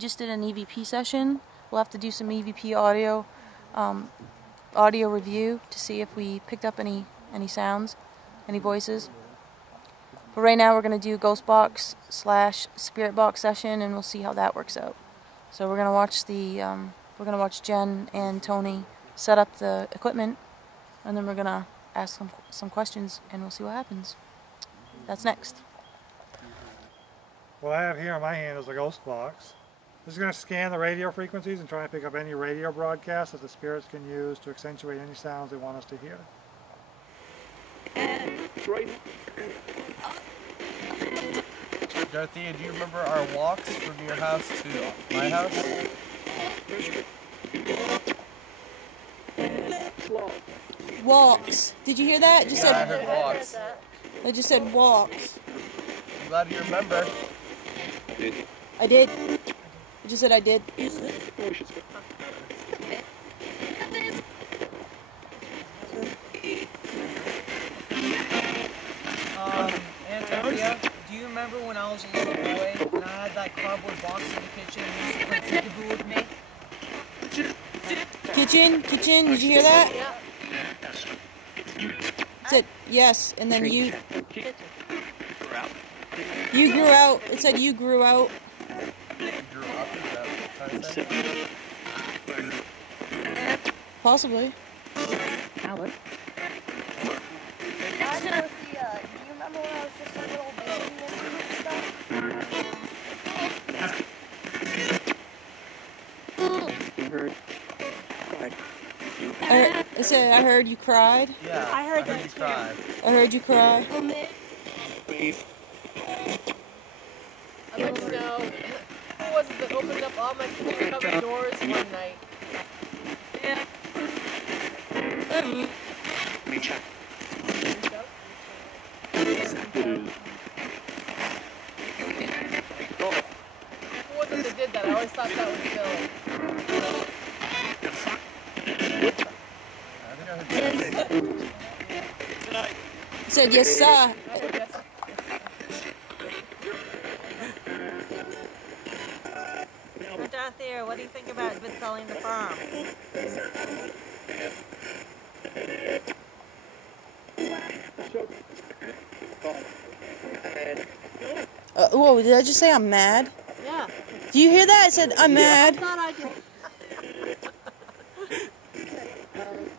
just did an EVP session. We'll have to do some EVP audio review to see if we picked up any sounds, any voices. But right now we're going to do Ghost Box / Spirit Box session, and we'll see how that works out. So we're going to watch watch Jen and Tony set up the equipment, and then we're going to ask some questions, and we'll see what happens. That's next. What I have here in my hand is a ghost box. This is going to scan the radio frequencies and try and pick up any radio broadcasts that the spirits can use to accentuate any sounds they want us to hear. Dorothea, do you remember our walks from your house to my house? Walks. Did you hear that? Just I heard walks. I just said walks. I'm glad you remember. I did. I just said I did. Antonia, do you remember when I was a little boy and I had that cardboard box in the kitchen and you used to play peekaboo with me? Kitchen, did you hear that? Yeah. It said yes, and then you grew out. It said you grew out. Possibly. Allie. Do you remember when I was just a little baby It said I heard you cried. Yeah, I heard you cry. I heard you cry. I'd like to know who was it that opened up all my kitchen cupboard doors one night? Reach out. Who was it that did that? I always thought that was Billy. It said yes, sir. Dorothea, what do you think about selling the farm? Whoa, did I just say I'm mad? Yeah. Do you hear that? I said I'm mad. I thought I did.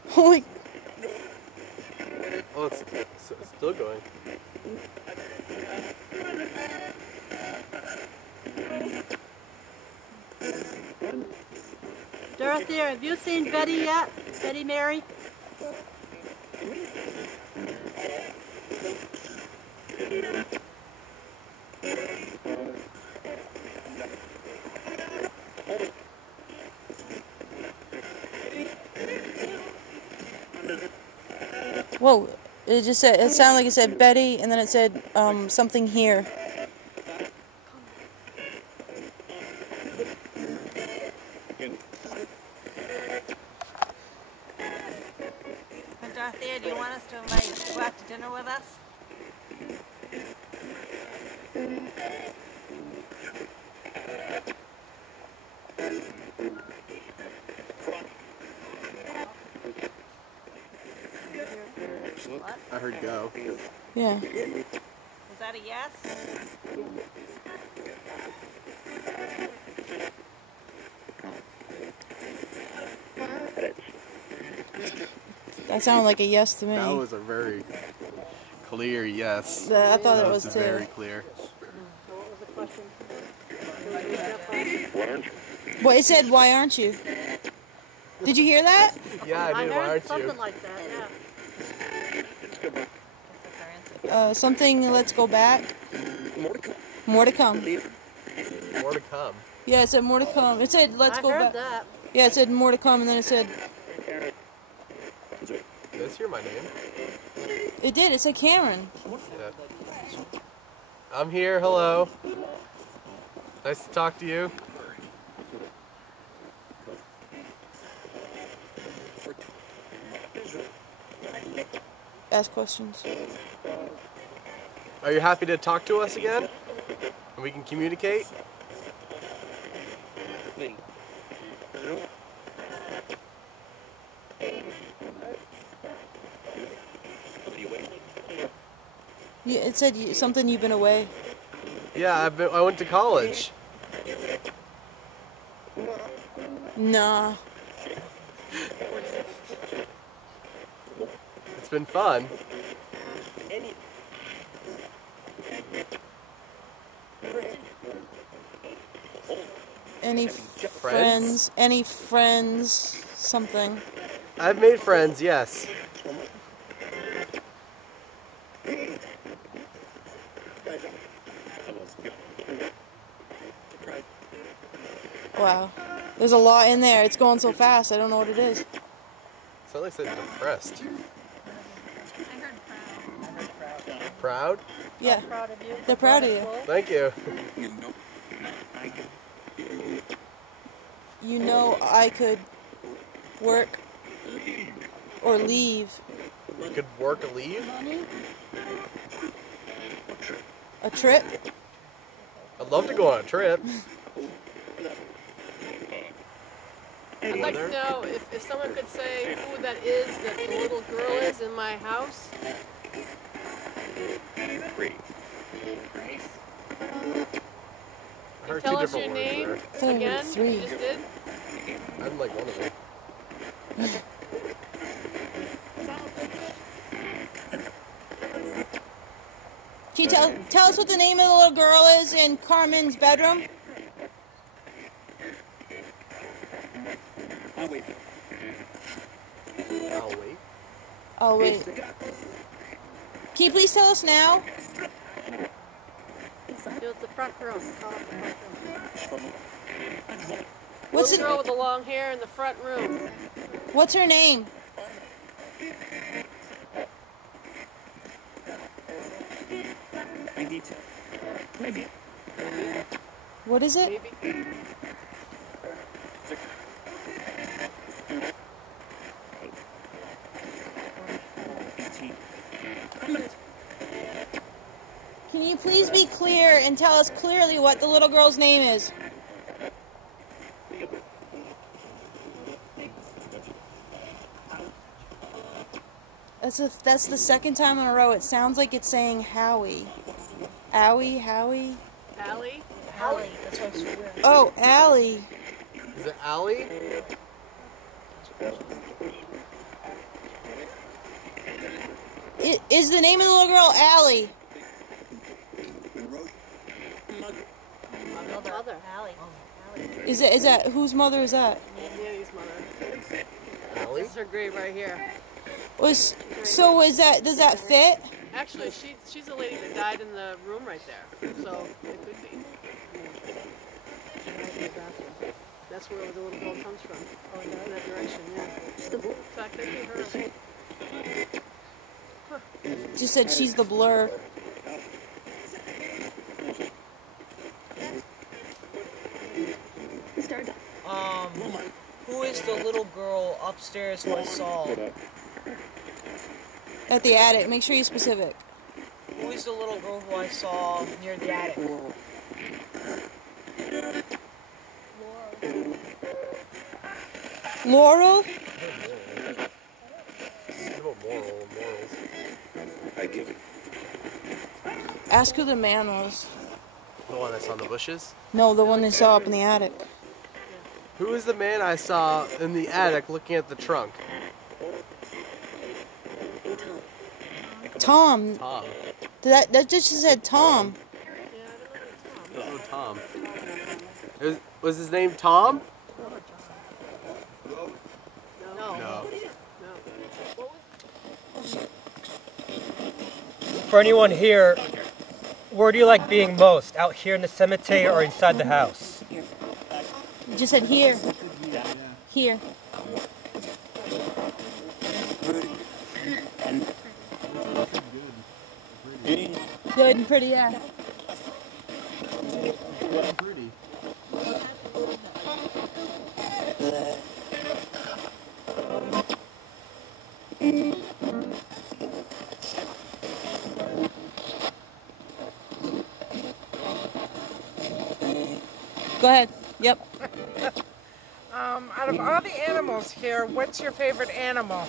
Holy. Oh, it's still going. Dorothea, have you seen Betty yet? Betty Mary? Whoa, it just said, it sounded like it said Betty, and then it said something here. Dorothea, do you want us to invite you to go out to dinner with us? What? I heard go. Yeah. Is that a yes? That sounded like a yes to me. That was a very clear yes. I thought it was too. Very clear. Well, it said, why aren't you? Did you hear that? Yeah, I did. Why aren't you? Something like that, yeah. Something, let's go back. More to come. More to come. Yeah, it said more to come. It said, let's go back. That. Yeah, it said more to come, and then it said... Did I hear my name? It did. It said Cameron. Yeah. I'm here. Hello. Nice to talk to you. Ask questions. Are you happy to talk to us again? And we can communicate? Yeah, it said something you've been away. Yeah, I went to college. Nah. It's been fun. Any friends? Any friends? Something. I've made friends, yes. Wow. There's a lot in there. It's going so fast. I don't know what it is. So like I said, depressed. I heard proud. Proud? Yeah. I'm proud of you. They're proud of you. Thank you. You know I could work or leave. You could work or leave? A trip? I'd love to go on a trip. I'd like to know if someone could say who that is that the little girl is in my house. I heard Tell two us your different words name there. again. Three. You just did. I'd like one of them. Can you tell us what the name of the little girl is in Carmen's bedroom? I'll wait. Oh, wait. Can you please tell us now? It's the front room. Call it the front room. What's Little girl it? with the long hair in the front room. What's her name? What is it? Maybe. Can you please be clear and tell us clearly what the little girl's name is? That's the second time in a row. It sounds like it's saying Howie. Howie? Allie? Allie, that's what I swear. Oh, Allie. Is it Allie? Is the name of the little girl Allie? Mother. Allie. Is that whose mother is that? Nanny's mother. Allie? This is her grave right here. Does that fit? Actually, she's the lady that died in the room right there. So it could be. That's where the little girl comes from. Oh, in that direction, yeah. So that could be her. Just said she's the blur. Who is the little girl upstairs who I saw? At the attic. Make sure you're specific. Who is the little girl who I saw near the attic? Laurel? Morals. Ask who the man was. The one that's on the bushes? No, the one they saw up in the attic. Who is the man I saw in the attic looking at the trunk? Tom. Tom. That just said Tom. Oh, Tom. Was his name Tom? No. For anyone here, where do you like being most? Out here in the cemetery or inside the house? You just said here. Here. Good and pretty, yeah. Pretty. Go ahead. Yep. Out of all the animals here, what's your favorite animal?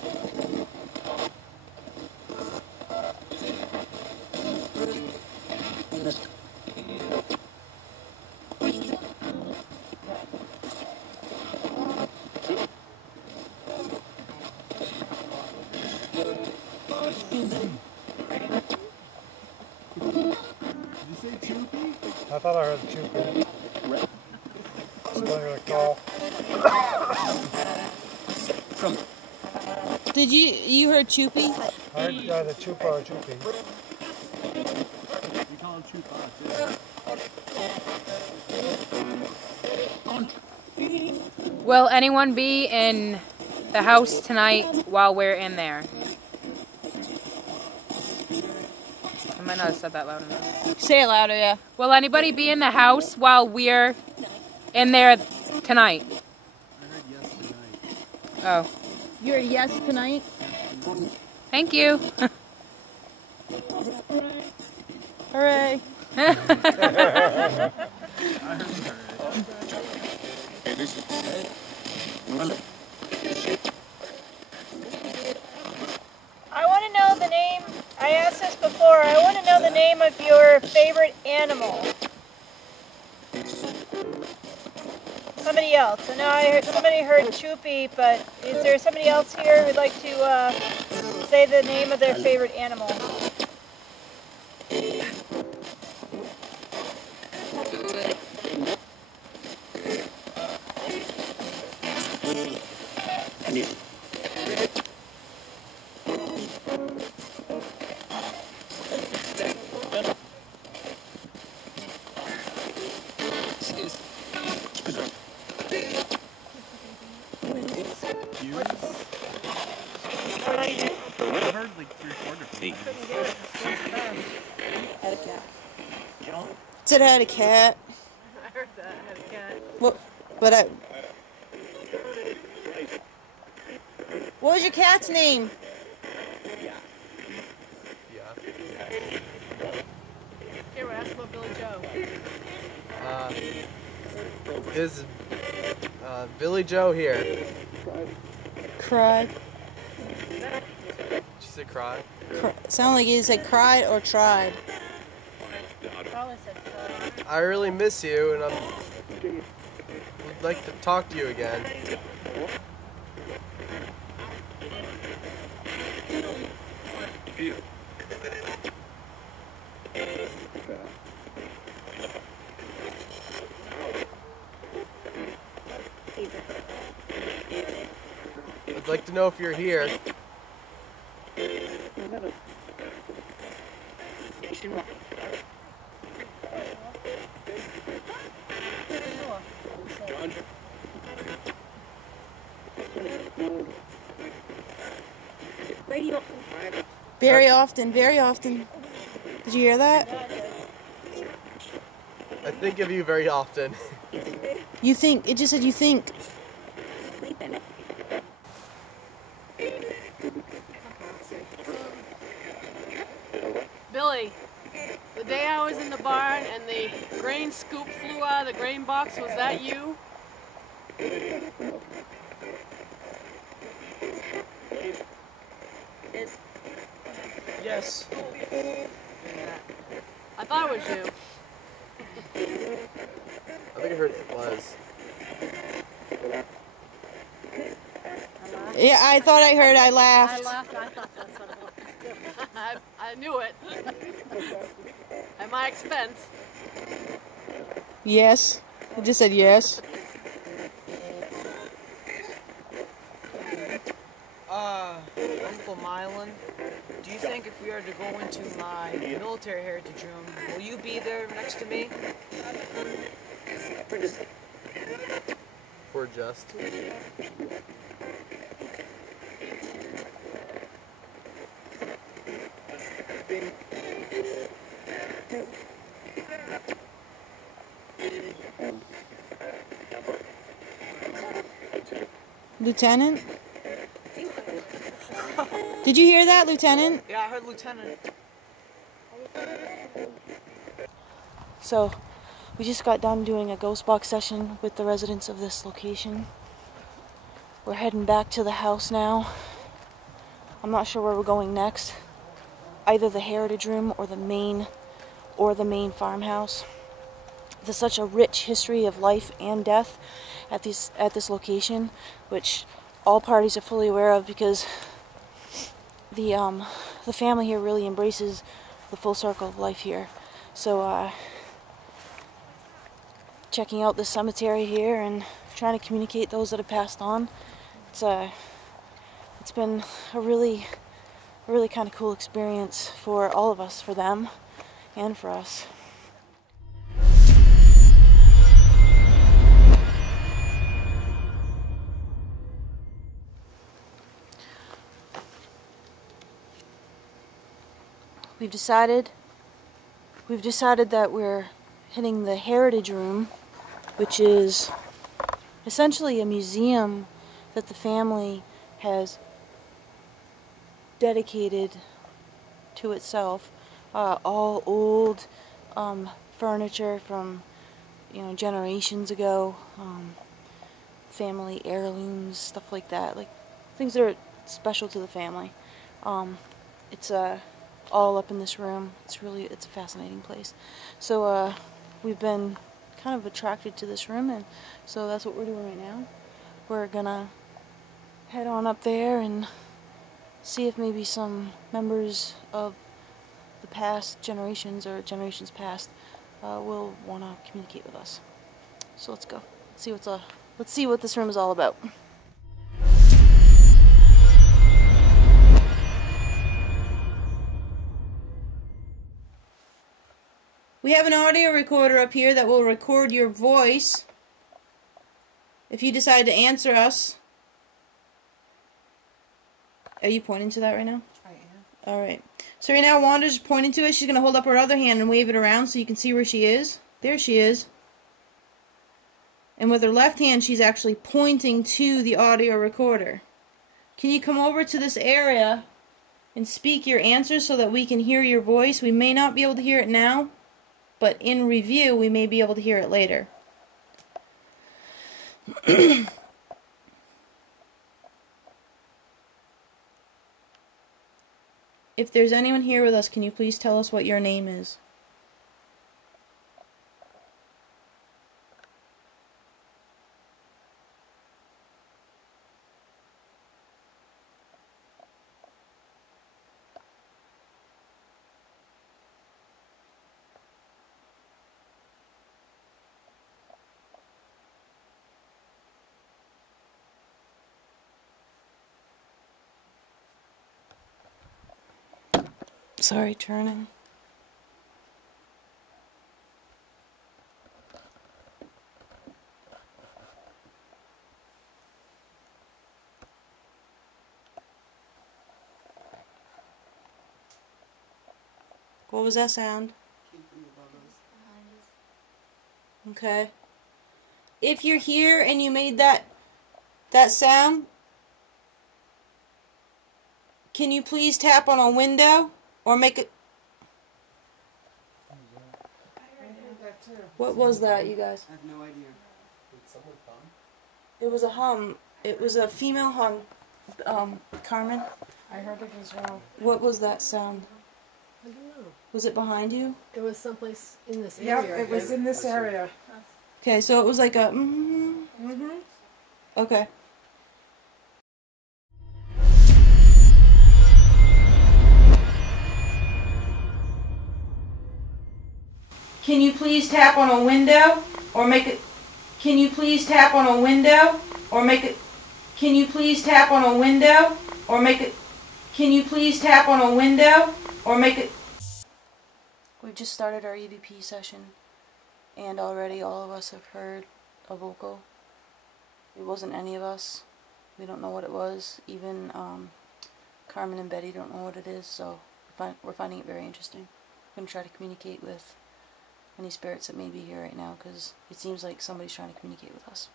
I thought I heard the choopy. It's going to call. Did you heard Choopy? I heard the chupa or choopy. We call him chupa. Will anyone be in the house tonight while we're in there? I might not have said that loud enough. Say it louder, yeah. Will anybody be in the house while we're in there tonight? I heard yes tonight. Oh. You're a yes tonight? Thank you. Hooray. I want to know the name. I asked this before. I want to know the name of your favorite animal. Somebody else. I know somebody heard Choopy, but is there somebody else here who'd like to say the name of their favorite animal? Said I had a cat. I heard that. I had a cat. What? But I. What was your cat's name? Here, we're asking about Billy Joe. Is Billy Joe here? Cried. Did you say cry? Sound like you said cried or tried. Probably said so. I really miss you, and would like to talk to you again. I'd like to know if you're here. Very often, very often. Did you hear that? I think of you very often. You think, it just said you think. Billy, the day I was in the barn and the grain scoop flew out of the grain box, was that you? Yes. I thought it was you. I think I heard it was. Yeah, I thought I heard. I laughed. I laughed. I thought that's what it was. I knew it. At my expense. Yes. I just said yes. Uncle Milan, do you think if we are to go into my military heritage room, will you be there next to me? We're just. Lieutenant? Did you hear that, Lieutenant? Yeah, I heard Lieutenant. So, we just got done doing a ghost box session with the residents of this location. We're heading back to the house now. I'm not sure where we're going next. Either the heritage room or the main farmhouse. There's such a rich history of life and death at this location, which all parties are fully aware of because the family here really embraces the full circle of life here. So checking out the cemetery here and trying to communicate those that have passed on. It's been a really kind of cool experience for all of us, for them and for us. We've decided that we're hitting the heritage room, which is essentially a museum that the family has dedicated to itself. All old furniture from generations ago, family heirlooms, stuff like that, like things that are special to the family. It's all up in this room. It's a fascinating place. So we've been kind of attracted to this room, and so that's what we're doing right now. We're gonna head on up there and see if maybe some members of the past generations or generations past will want to communicate with us. So let's go. Let's see what this room is all about. We have an audio recorder up here that will record your voice if you decide to answer us. Are you pointing to that right now? I am. Alright. So right now Wanda's pointing to it. She's going to hold up her other hand and wave it around so you can see where she is. There she is. And with her left hand she's actually pointing to the audio recorder. Can you come over to this area and speak your answers so that we can hear your voice? We may not be able to hear it now, but in review we may be able to hear it later. If there's anyone here with us, can you please tell us what your name is? Sorry, turning. What was that sound? Okay. If you're here and you made that sound, can you please tap on a window or make it? What was that, you guys? I have no idea. Did someone hum? It was a hum. It was a female hum. Carmen? I heard it as well. What was that sound? I don't know. Was it behind you? It was someplace in this Yep, area. it was in this area. Okay, so it was like a Okay. Can you please tap on a window or make it? Can you please tap on a window or make it? Can you please tap on a window or make it? Can you please tap on a window or make it? We've just started our EVP session, and already all of us have heard a vocal. It wasn't any of us. We don't know what it was. Even Carmen and Betty don't know what it is, so we're finding it very interesting. I'm going to try to communicate with any spirits that may be here right now, because it seems like somebody's trying to communicate with us.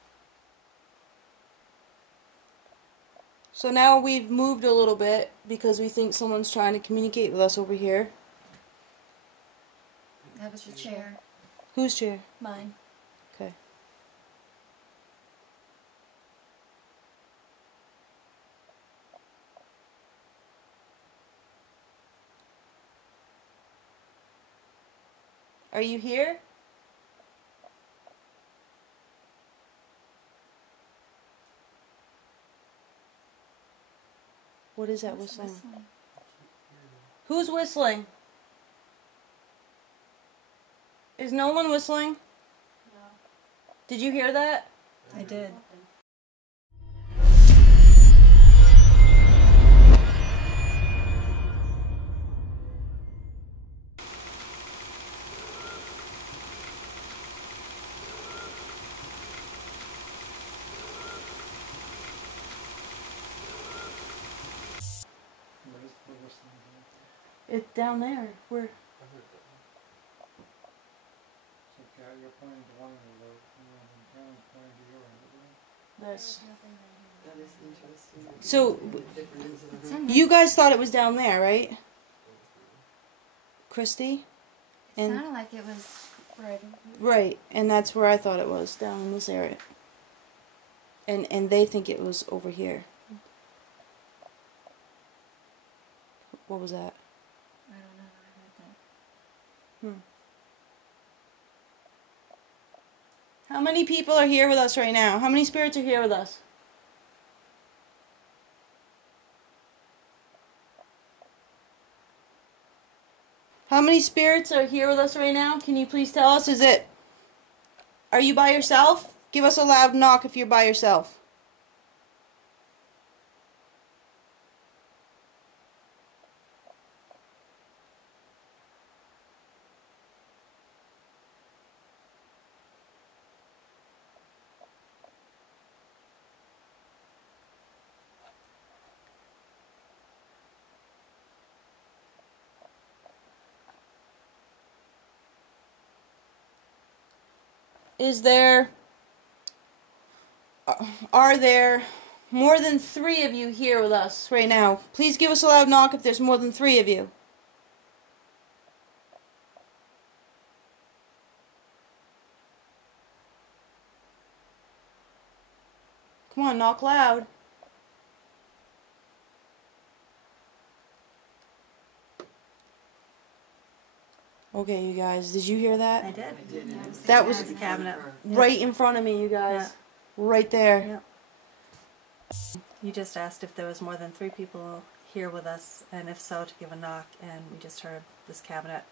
So now we've moved a little bit because we think someone's trying to communicate with us over here. That was the chair. Whose chair? Mine. Okay. Are you here? What is that whistling? Who's whistling? Is no one whistling? No. Did you hear that? I did. It's down there. Where? So you're pointing to one of the and Carmen's pointing to your end. That's. That is interesting. So, Different you guys thought it was down there, right? Christy? It sounded like it was right. Right, and that's where I thought it was, down in this area. And they think it was over here. What was that? I don't know. I heard that. How many people are here with us right now? How many spirits are here with us? How many spirits are here with us right now? Can you please tell us? Are you by yourself? Give us a loud knock if you're by yourself. Are there more than 3 of you here with us right now? Please give us a loud knock if there's more than 3 of you. Come on, knock loud. Okay, you guys, did you hear that? I did. That was the cabinet. right in front of me, you guys. Yeah. Right there. Yep. You just asked if there was more than 3 people here with us, and if so, to give a knock, and we just heard this cabinet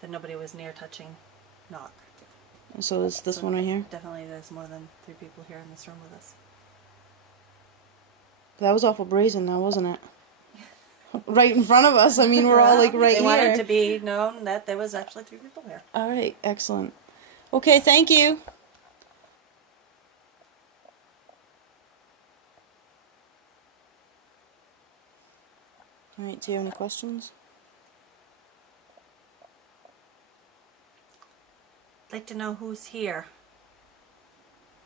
that nobody was near touching knock. So it's this one right here? Definitely there's more than 3 people here in this room with us. That was awful brazen now, wasn't it? Right in front of us. I mean, we're all like right they here. wanted to be known that there was actually 3 people here. All right, excellent. Okay, thank you. All right, do you have any questions? I'd like to know who's here.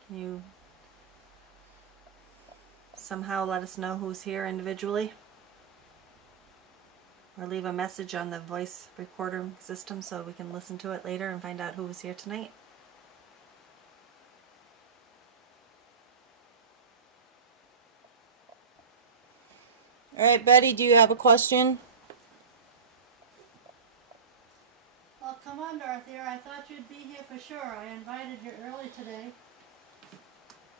Can you somehow let us know who's here individually? Or leave a message on the voice recorder system so we can listen to it later and find out who was here tonight. All right, Betty, do you have a question? Well, come on, Dorothy. I thought you'd be here for sure. I invited you early today.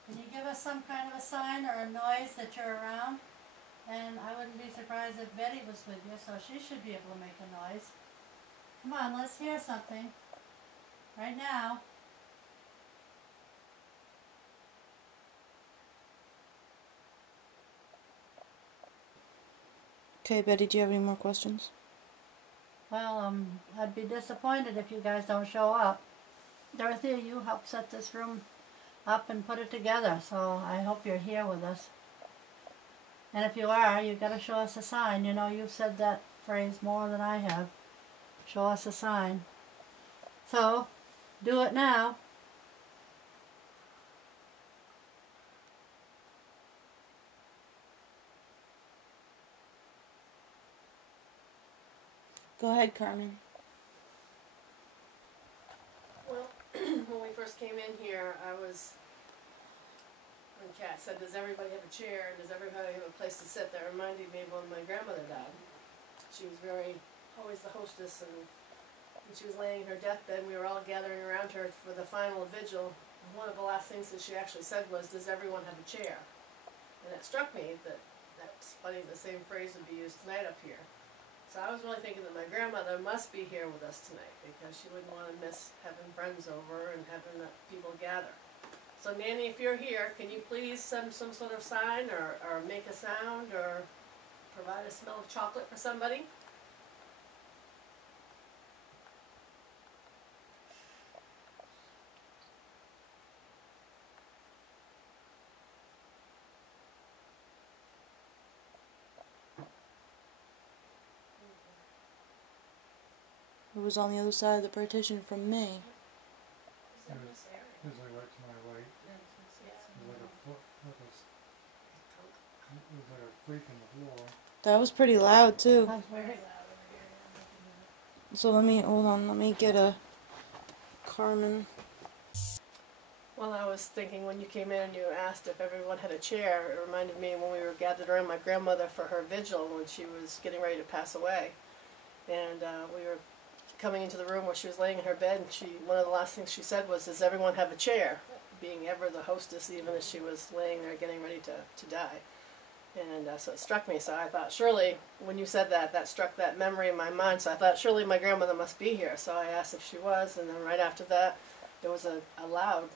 Can you give us some kind of a sign or a noise that you're around? And I wouldn't be surprised if Betty was with you, so she should be able to make a noise. Come on, let's hear something. Right now. Okay, Betty, do you have any more questions? Well, I'd be disappointed if you guys don't show up. Dorothy, you helped set this room up and put it together, so I hope you're here with us. And if you are, you've got to show us a sign. You know, you've said that phrase more than I have. Show us a sign. So, do it now. Go ahead, Carmen. Well, when we first came in here, when Kat said, does everybody have a chair? Does everybody have a place to sit? That reminded me of when my grandmother died. She was always the hostess and and she was laying in her deathbed, and we were all gathering around her for the final vigil. And one of the last things that she actually said was, "Does everyone have a chair?" And it struck me that that's funny, the same phrase would be used tonight up here. So I was really thinking that my grandmother must be here with us tonight, because she wouldn't want to miss having friends over and having the people gather. So Nanny, if you're here, can you please send some sort of sign, or make a sound, or provide a smell of chocolate for somebody? It was on the other side of the partition from me. It was like right to my right. It was like a foot, it was like a creak in the floor. That was pretty loud too. So let me, hold on, let me get a Carmen. Well, I was thinking when you came in and you asked if everyone had a chair, it reminded me when we were gathered around my grandmother for her vigil when she was getting ready to pass away. And we were coming into the room where she was laying in her bed, and one of the last things she said was, "Does everyone have a chair?" Being ever the hostess, even as she was laying there getting ready to die. And so it struck me. So I thought, surely, when you said that, that struck that memory in my mind. So I thought, surely my grandmother must be here. So I asked if she was, and then right after that, there was a loud,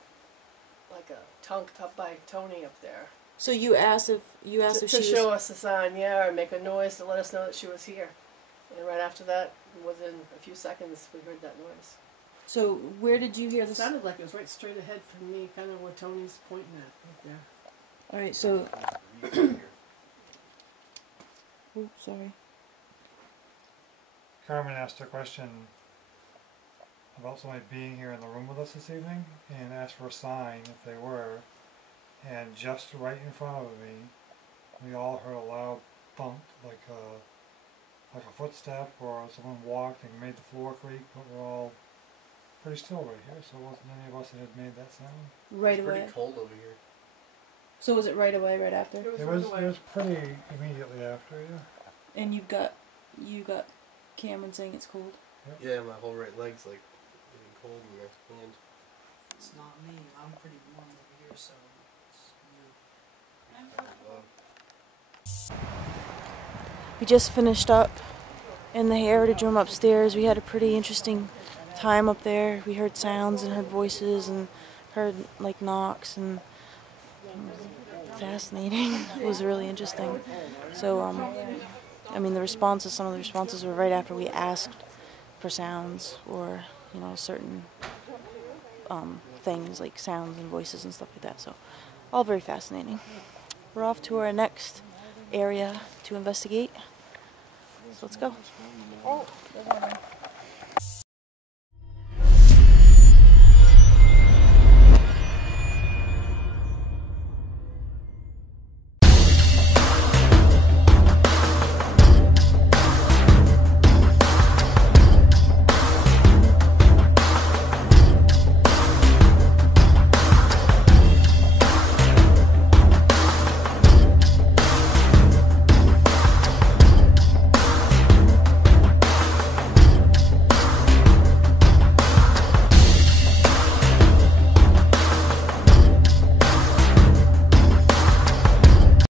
like a tonk up by Tony up there. So you asked if she was... To show us a sign, yeah, or make a noise to let us know that she was here. And right after that, within a few seconds, we heard that noise. So where did you hear this? It sounded like it was right straight ahead from me, kind of where Tony's pointing at, right there. Alright, so... Oh, sorry. Carmen asked a question about somebody being here in the room with us this evening, and asked for a sign if they were. And just right in front of me, we all heard a loud thump, like a footstep, or someone walked and made the floor creak, but we're all pretty still right here, so it wasn't any of us that had made that sound. Right away. It's pretty cold over here. So was it right away, right after? It was pretty immediately after, yeah. And you got Cameron saying it's cold? Yep. Yeah, my whole right leg's like getting cold in my hand. It's not me. I'm pretty warm over here, so it's you. We just finished up in the heritage room upstairs. We had a pretty interesting time up there. We heard sounds and heard voices and heard like knocks, and fascinating. It was really interesting. So I mean, some of the responses were right after we asked for sounds, or certain things like sounds and voices and stuff like that. So all very fascinating. We're off to our next area to investigate. So let's go. Oh.